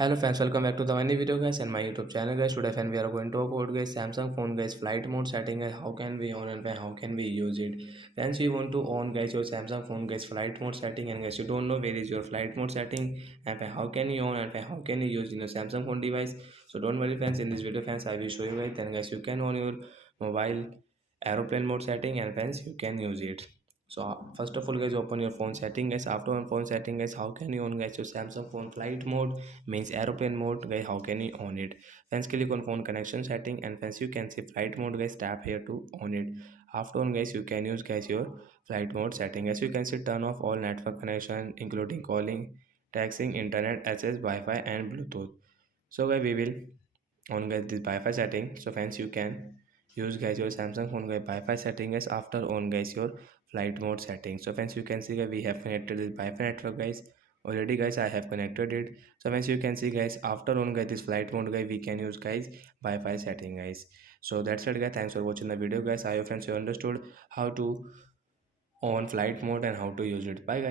Hello friends, welcome back to the new video guys and my YouTube channel guys. Today friend we are going to talk about guys Samsung phone guys flight mode setting guys, how can we on and how can we use it. Friends, we want to on guys your Samsung phone guys flight mode setting, and guys you don't know where is your flight mode setting and how can you on and how can you use in your Samsung phone device. So don't worry friends, in this video friends I will show you guys, then guys you can on your mobile aeroplane mode setting, and friends you can use it. So first of all guys, open your phone setting guys. After on phone setting guys, how can you on guys your Samsung phone flight mode means aeroplane mode guys, how can you on it. Friends, click on phone connection setting, and friends you can see flight mode guys, tap here to on it. After on guys, you can use guys your flight mode setting. As you can see, turn off all network connection including calling, texting, internet access, wi-fi and bluetooth. So guys, we will on guys this Wi-Fi setting. So friends, you can use guys your Samsung phone guys Wi-Fi setting guys after on guys your flight mode setting. So friends, you can see guys we have connected this Wi-Fi network guys already guys. I have connected it. So friends, you can see guys after on guys this flight mode guys, we can use guys Wi-Fi setting guys. So that's it guys, thanks for watching the video guys. I hope friends you understood how to on flight mode and how to use it. Bye guys.